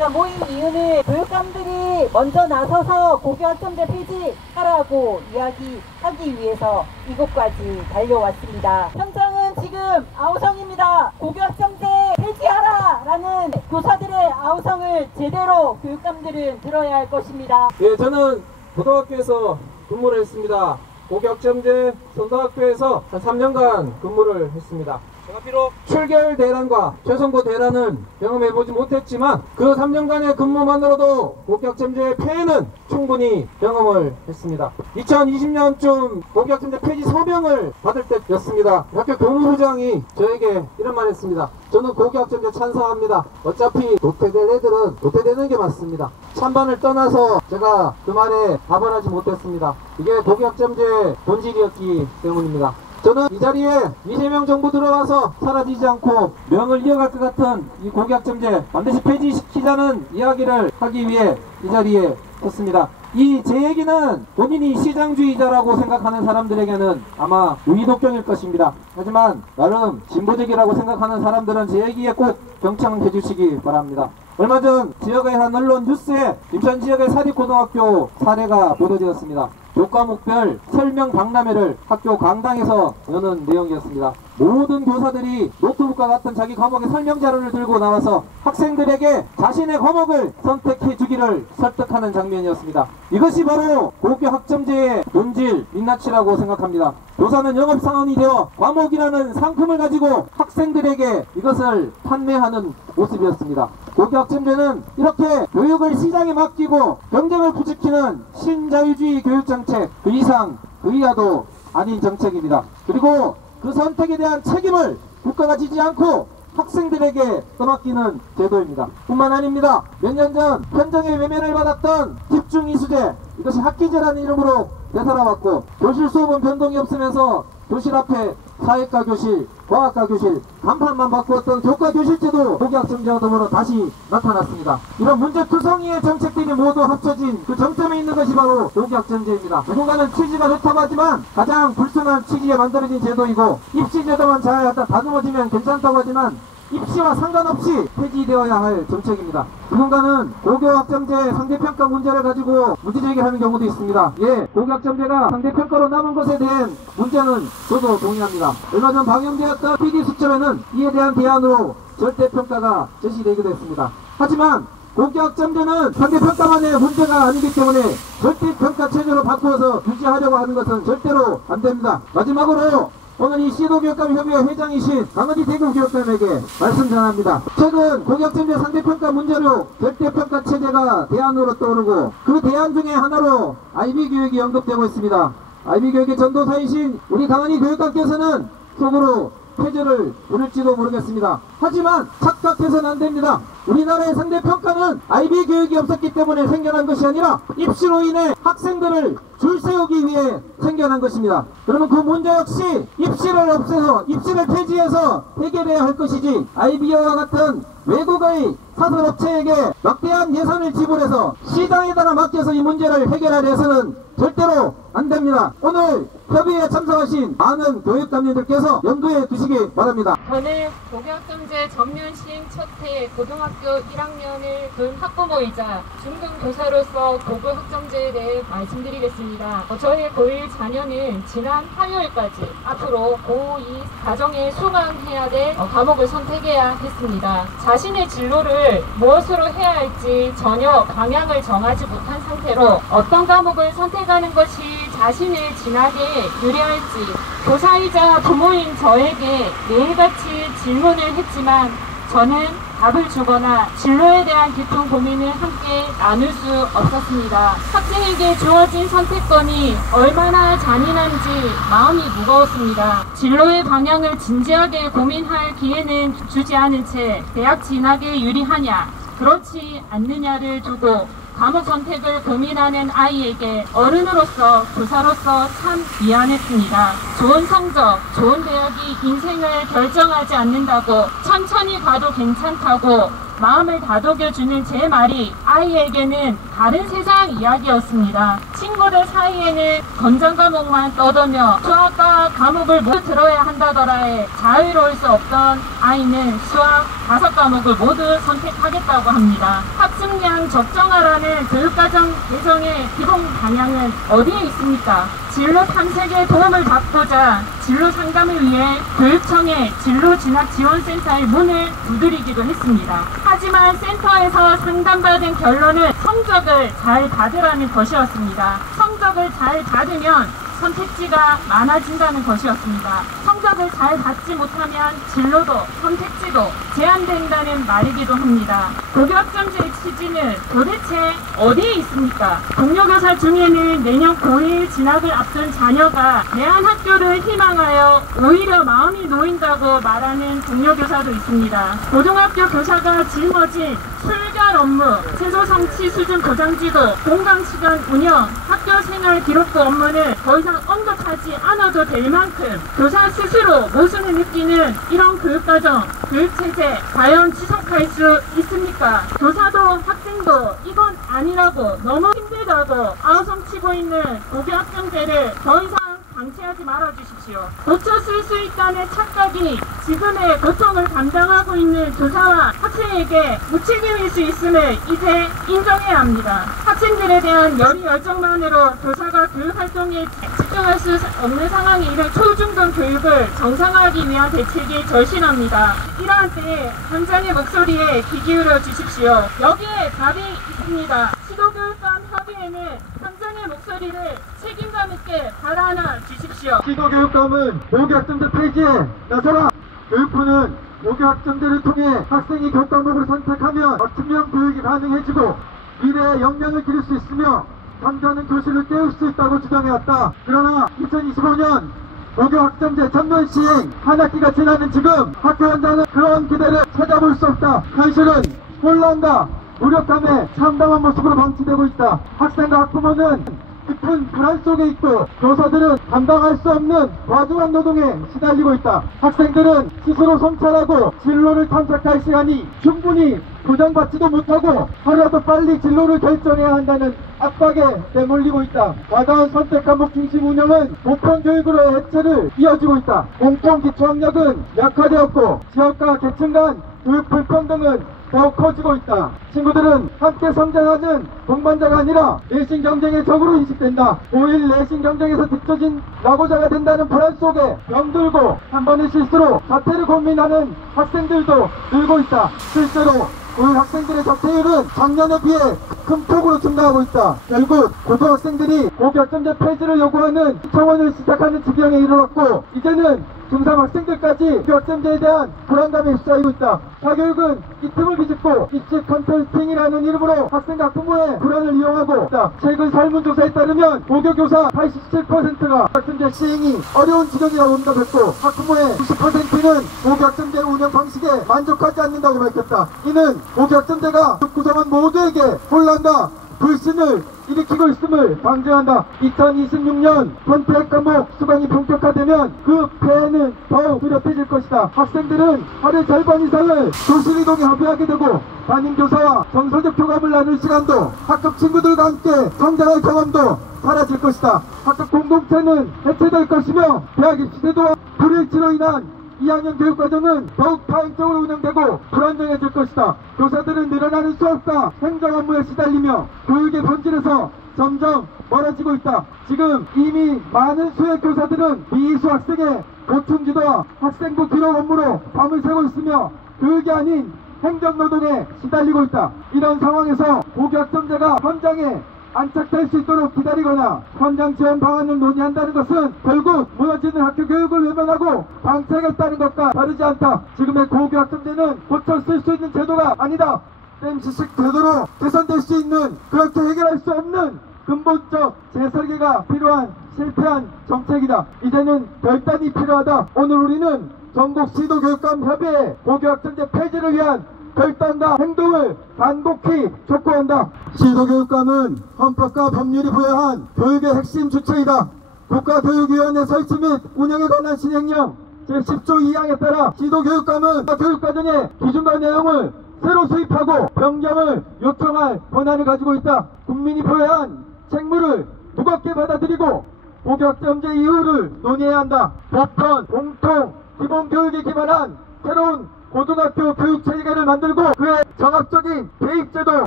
저희가 모인 이유는 교육감들이 먼저 나서서 고교학점제 폐지하라고 이야기하기 위해서 이곳까지 달려왔습니다. 현장은 지금 아우성입니다. 고교학점제 폐지하라! 라는 교사들의 아우성을 제대로 교육감들은 들어야 할 것입니다. 예, 저는 고등학교에서 근무를 했습니다. 고교학점제 선도학교에서 한 3년간 근무를 했습니다. 제가 비록 출결 대란과 최선고 대란은 경험해보지 못했지만 그 3년간의 근무만으로도 고교학점제 폐해는 충분히 경험을 했습니다. 2020년쯤 고교학점제 폐지 서명을 받을 때였습니다. 학교 교무부장이 저에게 이런 말 했습니다. 저는 고교학점제 찬성합니다. 어차피 도태될 애들은 도태되는 게 맞습니다. 찬반을 떠나서 제가 그 말에 답을 하지 못했습니다. 이게 고교학점제 본질이었기 때문입니다. 저는 이 자리에 이재명 정부 들어와서 사라지지 않고 명을 이어갈 것 같은 이 고교학점제 반드시 폐지시키자는 이야기를 하기 위해 이 자리에 섰습니다. 이 제 얘기는 본인이 시장주의자라고 생각하는 사람들에게는 아마 의도격일 것입니다. 하지만 나름 진보적이라고 생각하는 사람들은 제 얘기에 꼭 경청해 주시기 바랍니다. 얼마 전 지역의 한 언론 뉴스에 인천 지역의 사립고등학교 사례가 보도되었습니다. 교과목별 설명 박람회를 학교 강당에서 여는 내용이었습니다. 모든 교사들이 노트북과 같은 자기 과목의 설명 자료를 들고 나와서 학생들에게 자신의 과목을 선택해 주기를 설득하는 장면이었습니다. 이것이 바로 고교학점제의 본질 민낯이라고 생각합니다. 교사는 영업사원이 되어 과목이라는 상품을 가지고 학생들에게 이것을 판매하는 모습이었습니다. 고교학점제는 이렇게 교육을 시장에 맡기고 경쟁을 부추기는 신자유주의 교육정책, 그 이상 그 이하도 아닌 정책입니다. 그리고 그 선택에 대한 책임을 국가가 지지 않고 학생들에게 떠맡기는 제도입니다. 뿐만 아닙니다. 몇 년 전 현장의 외면을 받았던 집중이수제, 이것이 학기제라는 이름으로 되살아왔고 교실 수업은 변동이 없으면서 교실 앞에 사회과 교실, 과학과 교실, 간판만 바꾸었던 교과 교실제도 고교학점제와 더불어 다시 나타났습니다. 이런 문제투성이의 정책들이 모두 합쳐진 그 정점에 있는 것이 바로 고교학점제입니다. 누군가는 취지가 좋다고 하지만 가장 불순한 취지에 만들어진 제도이고 입시제도만 잘 갖다 다듬어지면 괜찮다고 하지만 입시와 상관없이 폐지되어야 할 정책입니다. 누군가는 고교학점제 상대평가 문제를 가지고 문제제기하는 경우도 있습니다. 예, 고교학점제가 상대평가로 남은 것에 대한 문제는 저도 동의합니다. 얼마 전 방영되었던 PD수첩에는 이에 대한 대안으로 절대평가가 제시되기도 했습니다. 하지만 고교학점제는 상대평가만의 문제가 아니기 때문에 절대평가 체제로 바꾸어서 유지하려고 하는 것은 절대로 안됩니다. 마지막으로 오늘 이 시도교육감협의회 회장이신 강은희 대구교육감에게 말씀 전합니다. 최근 고교학점제 상대평가 문제로 절대평가 체제가 대안으로 떠오르고 그 대안 중에 하나로 IB교육이 언급되고 있습니다. IB교육의 전도사이신 우리 강은희 교육감께서는 속으로 폐지를 부를지도 모르겠습니다. 하지만 착각해서는 안됩니다. 우리나라의 상대평가는 IB교육이 없었기 때문에 생겨난 것이 아니라 입시로 인해 학생들을 줄 세우기 위해 생겨난 것입니다. 그러면 그 문제 역시 입시를 없애서 입시를 폐지해서 해결해야 할 것이지 IB와 같은 외국의 사설업체에게 막대한 예산을 지불해서 시장에다가 맡겨서 이 문제를 해결하려 해서는 절대로 안됩니다. 오늘 협의회에 참석하신 많은 교육감님들께서 염두에 두시기 바랍니다. 저는 고교학점제 전면 시행 첫 해 고등학교 1학년을 근 학부모이자 중등교사로서 고교학점제에 대해 말씀드리겠습니다. 저의 고1 자녀는 지난 화요일까지 앞으로 고2 과정에 수강해야 될 과목을 선택해야 했습니다. 자신의 진로를 무엇으로 해야 할지 전혀 방향을 정하지 못한 상태로 어떤 과목을 선택하는 것이 자신의 진학에 유리할지 교사이자 부모인 저에게 매일같이 질문을 했지만 저는 답을 주거나 진로에 대한 깊은 고민을 함께 나눌 수 없었습니다. 학생에게 주어진 선택권이 얼마나 잔인한지 마음이 무거웠습니다. 진로의 방향을 진지하게 고민할 기회는 주지 않은 채 대학 진학에 유리하냐 그렇지 않느냐를 두고 과목 선택을 고민하는 아이에게 어른으로서 교사로서 참 미안했습니다. 좋은 성적, 좋은 대학이 인생을 결정하지 않는다고 천천히 가도 괜찮다고 마음을 다독여주는 제 말이 아이에게는 다른 세상 이야기였습니다. 친구들 사이에는 건전 과목만 떠들며 수학과 과목을 모두 들어야 한다더라에 자유로울 수 없던 아이는 수학 5과목을 모두 선택하겠다고 합니다. 학습량 적정화라는 교육과정 개정의 기본 방향은 어디에 있습니까? 진로 탐색에 도움을 받고자 진로 상담을 위해 교육청의 진로진학지원센터의 문을 두드리기도 했습니다. 하지만 센터에서 상담받은 결론은 성적을 잘 받으라는 것이었습니다. 성적을 잘 받으면 선택지가 많아진다는 것이었습니다. 성적을 잘 받지 못하면 진로도 선택지도 제한된다는 말이기도 합니다. 고교학점제의 취지는 도대체 어디에 있습니까? 동료교사 중에는 내년 고1 진학을 앞둔 자녀가 대안학교를 희망하여 오히려 마음이 놓인다고 말하는 동료교사도 있습니다. 고등학교 교사가 짊어진 출결 업무, 최소 성취 수준 보장지도, 공강시간 운영, 학교 생활 기록부 업무는 더 이상 언급하지 않아도 될 만큼 교사 스스로 모순을 느끼는 이런 교육과정, 교육체제 과연 지속할 수 있습니까? 교사도 학생도 이건 아니라고 너무 힘들다고 아우성치고 있는 고교학점제를 더 이상 방치하지 말아주십시오. 고쳐쓸 수 있다는 착각이 지금의 고통을 감당하고 있는 교사와 학생에게 무책임일 수 있음을 이제 인정해야 합니다. 학생들에 대한 열정만으로 교사가 교육활동에 집중할 수 없는 상황에 이른 초중등 교육을 정상화하기 위한 대책이 절실합니다. 이러한 때에 현장의 목소리에 귀 기울여 주십시오. 여기에 답이 있습니다. 시도교육감 협의회는 현장의 목소리를 책임감 있게 발언하 주십시오. 시도교육감은 고교학점제 폐지에 나서라. 교육부는 고교학점제를 통해 학생이 교과목을 선택하면 맞춤형 교육이 가능해지고 미래의 역량을 기를 수 있으며 잠자는 교실을 깨울 수 있다고 주장해왔다. 그러나 2025년 고교학점제 전면 시행 한 학기가 지나는 지금 학교 현장은 그런 기대를 찾아볼 수 없다. 현실은 혼란과 무력감에 참담한 모습으로 방치되고 있다. 학생과 학부모는 깊은 불안 속에 있고 교사들은 감당할 수 없는 과중한 노동에 시달리고 있다. 학생들은 스스로 성찰하고 진로를 탐색할 시간이 충분히 보장받지도 못하고 하루라도 빨리 진로를 결정해야 한다는 압박에 내몰리고 있다. 과다한 선택 과목 중심 운영은 보편교육으로의 해체를 이어지고 있다. 공통 기초학력은 약화되었고 지역과 계층 간 교육 불평등은 더욱 커지고 있다. 친구들은 함께 성장하는 동반자가 아니라 내신 경쟁의 적으로 인식된다. 5일 내신 경쟁에서 뒤처진 낙오자가 된다는 불안 속에 병들고 한 번의 실수로 자퇴를 고민하는 학생들도 늘고 있다. 실제로 오늘 학생들의 자퇴율은 작년에 비해 큰 폭으로 증가하고 있다. 결국 고등학생들이 고교학점제 폐지를 요구하는 청원을 시작하는 지경에 이르렀고 이제는 중3 학생들까지 교학점제에 대한 불안감에 휩싸이고 있다. 사교육은 이 틈을 비집고 입시 컨설팅이라는 이름으로 학생과 학부모의 불안을 이용하고 있다. 최근 설문조사에 따르면 고교교사 87%가 학점제 시행이 어려운 지경이라고 응답했고 학부모의 90%는 고교학점제 운영 방식에 만족하지 않는다고 밝혔다. 이는 고교학점제가 구성원 모두에게 혼란과 불신을 일으키고 있음을 방증한다. 2026년 선택 과목 수강이 본격화되면 그 폐해는 더욱 뚜렷해질 것이다. 학생들은 하루 절반 이상을 교실이동에 허비하게 되고 담임교사와 정서적 교감을 나눌 시간도 학급 친구들과 함께 성장할 경험도 사라질 것이다. 학급 공동체는 해체될 것이며 대학 입시 제도와 불일치로 인한 2학년 교육과정은 더욱 파행적으로 운영되고 불안정해질 것이다. 교사들은 늘어나는 수업과 행정 업무에 시달리며 교육의 본질에서 점점 멀어지고 있다. 지금 이미 많은 수의 교사들은 미수 학생의 보충지도와 학생부 기록 업무로 밤을 새고 있으며 교육이 아닌 행정노동에 시달리고 있다. 이런 상황에서 고교학점제가 현장에 안착될 수 있도록 기다리거나 현장 지원 방안을 논의한다는 것은 결국 무너지는 학교 교육을 외면하고 방치하겠다는 것과 다르지 않다. 지금의 고교학점제는 고쳐 쓸 수 있는 제도가 아니다. 땜시식 제도로 개선될 수 있는 그렇게 해결할 수 없는 근본적 재설계가 필요한 실패한 정책이다. 이제는 결단이 필요하다. 오늘 우리는 전국 시도교육감 협의회 고교학점제 폐지를 위한 결단과 행동을 간곡히 촉구한다. 시도교육감은 헌법과 법률이 부여한 교육의 핵심 주체이다. 국가교육위원회 설치 및 운영에 관한 시행령 제10조 2항에 따라 시도교육감은 교육과정의 기준과 내용을 새로 수립하고 변경을 요청할 권한을 가지고 있다. 국민이 부여한 책무를 무겁게 받아들이고 고교학점제 이유를 논의해야 한다. 보편, 공통, 기본교육에 기반한 새로운 고등학교 교육 체계를 만들고 그의 정합적인 대입제도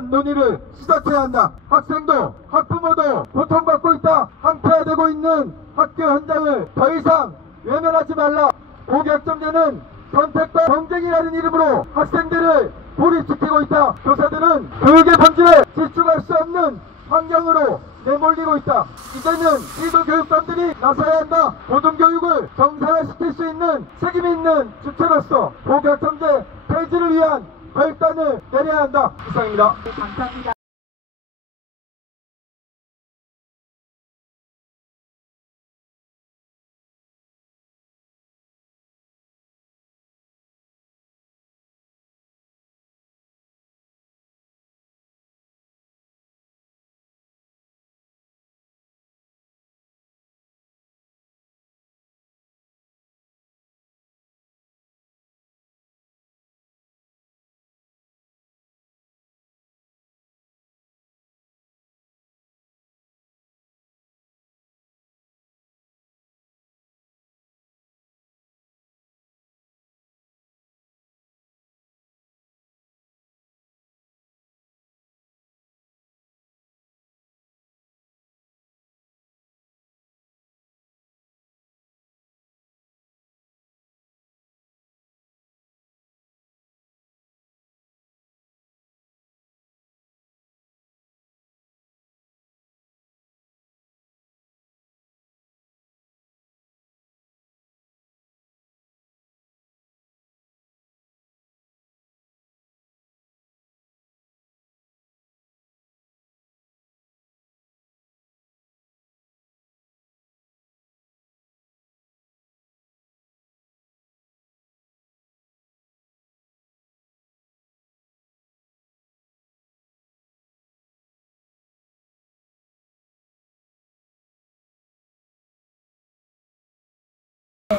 논의를 시작해야 한다. 학생도 학부모도 고통받고 있다. 한패되고 있는 학교 현장을 더 이상 외면하지 말라. 고교학점제는 선택과 경쟁이라는 이름으로 학생들을 고립시키고 있다. 교사들은 교육의 본질에 집중할 수 없는 환경으로 내몰리고 있다. 이제는 지도교육감들이 나서야 한다. 고등교육을 정상화시킬 수 있는 책임 있는 주체로서 고교학점제 폐지를 위한 결단을 내려야 한다. 이상입니다. 감사합니다.